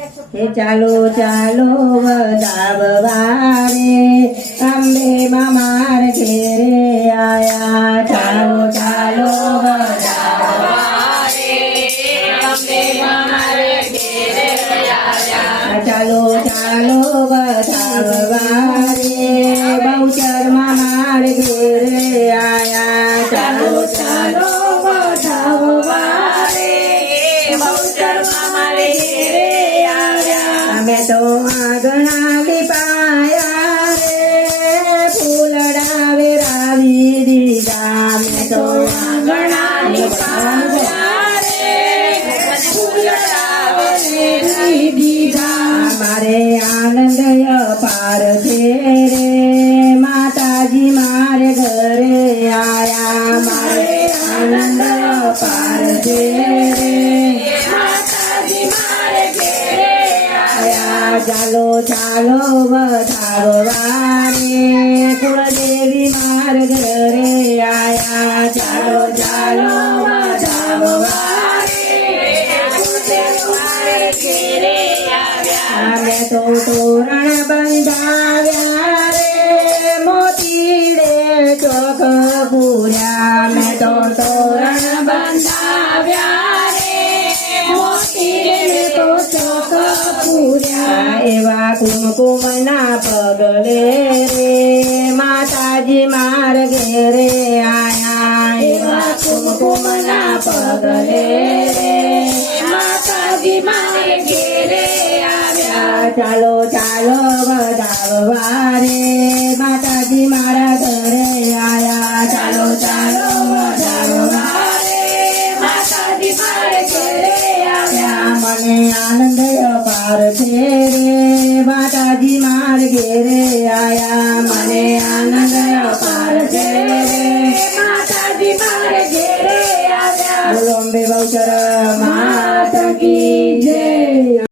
હે ચાલો ચાલો વધાવવા રે અંબે મામાર ઘેરે આયા ચાલો ચાલો વધાવવા રે અંબે મામાર ઘેરે આયા ચાલો ચાલો વધાવવા રે બહુચર મામાર ઘેરે આયા ચાલો ચાલો વધાવવા રે બહુચર મામાર ઘેરે અમે તો આંગણા લીપાયા રે ફૂલડા વેરાવી દીધા અમે તો આંગણા લીપાયા રે ફૂલડા વેરાવી દીધા મારે આનંદ અપાર છે રે માતાજી મારે ઘરે આયા મારે આનંદ અપાર છે રે માતાજી મારે ઘરે ચાલો ચાલો વધાવવા રે કુળદેવી માર ઘરે આયા ચાલો ચાલો વધાવવા રે કુળદેવી માર ઘરે આવ્યા અમે તો તોરણ બંધાવ્યા રે મોતીડે ચોક પૂર્યા અમે તો તોરણ બંધાવ્યા રે મોતીડે તો ચોક એવા કુમકુમના પગલે રે માતાજી માર ઘેરે આયા એવા કુમકુમના પગલે રે માતાજી માર ઘેરે આવ્યા ચાલો ચાલો વધાવવા રે માતાજી મારા ઘરે આયા ચાલો ચાલો વધાવવા રે માતાજી માર ઘરે આવ્યા મને આનંદ અપાર છે રે માતાજી માર ઘેરે આયા મને આનંદ અપાર છે રે માતાજી માર ઘેરે આવ્યા બોલો અંબે બહુચર માત કી જય।